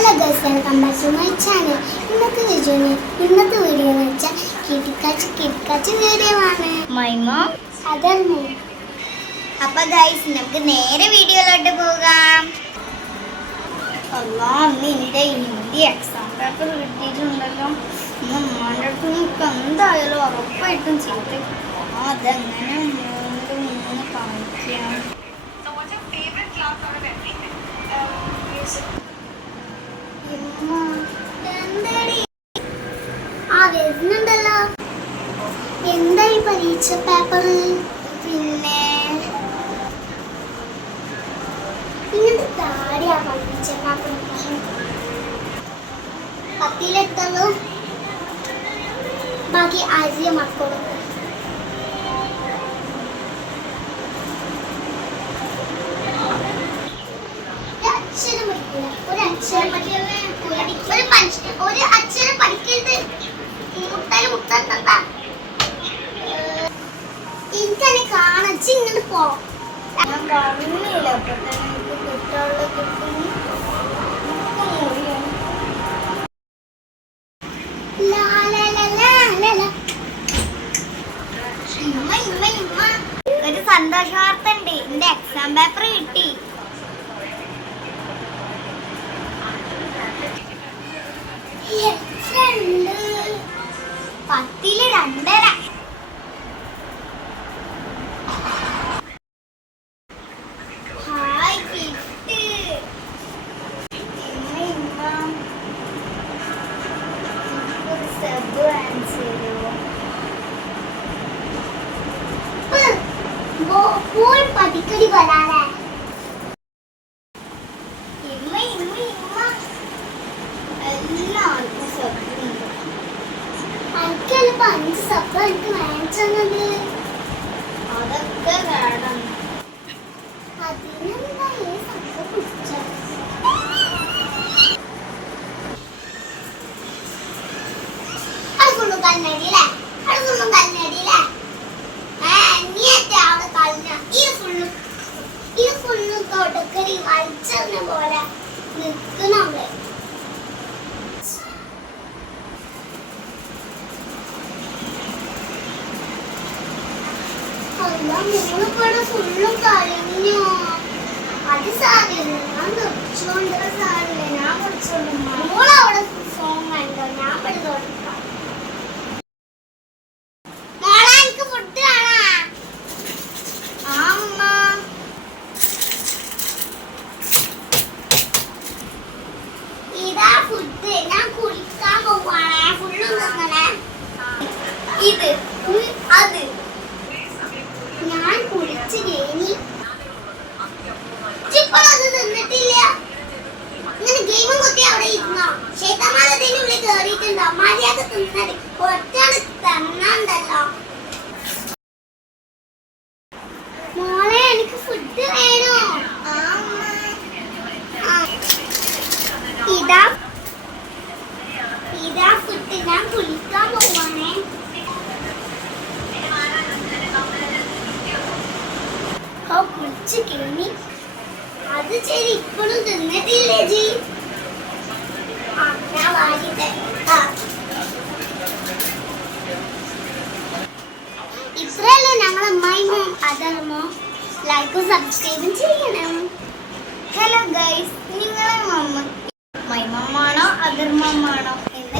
Hello guys, welcome back to my channel. ഇന്നത്തെ video എന്ന് വെച്ചാൽ കിടക്കാച്ച് വീഡിയോ ആണ്. അതായിരുന്നു. അപ്പൊ ഗൈസ്, നമുക്ക് നേരെ വീഡിയോയിലോട്ട് പോകാം. അന്ന് എൻ്റെ ഹിന്ദി എക്സാം പേപ്പർ കിട്ടിയിട്ടുണ്ടല്ലോ. ഉമ്മാൻ്റെ അടുത്ത് നമുക്ക് എന്തായാലും ഉറപ്പായിട്ടും ചെയ്ത് അതെങ്ങനെ മൂന്ന് കാണിക്കാം. വരുന്നുണ്ടല്ലോ. എന്താ ഈ പരീക്ഷ പേപ്പർ? പിന്നെ ഇങ്ങനത്തെ താടിയാ പരീക്ഷ പേപ്പർ. 10 ബാക്കി ആര്യ മക്കളും. ഒരു അക്ഷരം പഠിക്കരുത്. എനിക്കനെ കാണിച്ച് ഇങ്ങോട്ട് പോ. ഞാൻ പറഞ്ഞില്ല ഒരു സന്തോഷ വാർത്ത ഉണ്ട്. എന്റെ എക്സാം പേപ്പർ കിട്ടി. എത്ര ഉണ്ട്? 10 2.5. ഹായ് കിട്ടി. സബ് ആൻസർ പോയി പഠിക്കടി വരാനേ. എല്ലാവർക്കും സബ്ബുണ്ട്. എനിക്കല്ല 5 സബ്ബ് എനിക്ക് വാങ്ങിച്ചത്. അതൊക്കെ വേണം. അതിനെന്താ ഈ സബ്ബ് കുടിച്ചത്? അടുക്കൊന്നും കല്ലടിയില്ലേ? അടുക്കൊന്നും കല്ലടിയില്ലേ? ഇത് ഫുള്ള് തുടക്കരി വലിച്ചെന്ന പോലെ നിൽക്കണേ. മൂന്നിപ്പടെ ഫുള്ളും കളഞ്ഞു. അത് സാധ്യത ഞാൻ തെറിച്ചോണ്ട് സാരില്ല. ഞാൻ പഠിച്ചോണ്ട് മോളവിടെ സോങ് കണ്ടോ? ഞാൻ പഠിച്ചോണ്ടിരിക്കാം. മോളെ എനിക്ക് ഫുഡ് കാണാ. അമ്മ ഇതാ ഫുഡ്. ഞാൻ കുളിക്കാൻ പോവാണേ. ഫുള്ളും തിന്നണേ. ഇത് അത് ഞാൻ കുളിച്ച് കഴിഞ്ഞ് ഇപ്പോഴത് തിന്നിട്ടില്ല. ഇങ്ങനെ ഗെയിമും കുത്തി അവിടെ ഇരുന്നോ? ശേതമാനത്തിന്റെ ഉള്ളിൽ കയറിയിട്ടുണ്ടോ? മര്യാദ തിന്നത് ഒറ്റാണ് തന്നണ്ടല്ലോ. മോളെ എനിക്ക് ഫുഡ് വേണോ? ഇതാ ഫുഡ്. ഞാൻ കുളിക്കാൻ പോവാണേ. കുളിച്ച് കഴിഞ്ഞ് അത് ശരി ഇപ്പോഴും തിന്നിട്ടില്ലേ ജി? ഇത്രയല്ലോ ഞങ്ങൾ അമ്മായിമോ അതർമോ. ലൈക്കും സബ്സ്ക്രൈബും ചെയ്യണം. ഹലോ ഗൈസ്, നിങ്ങളെ മൈമമ്മാണോ അതർമമ്മാണോ എന്ന്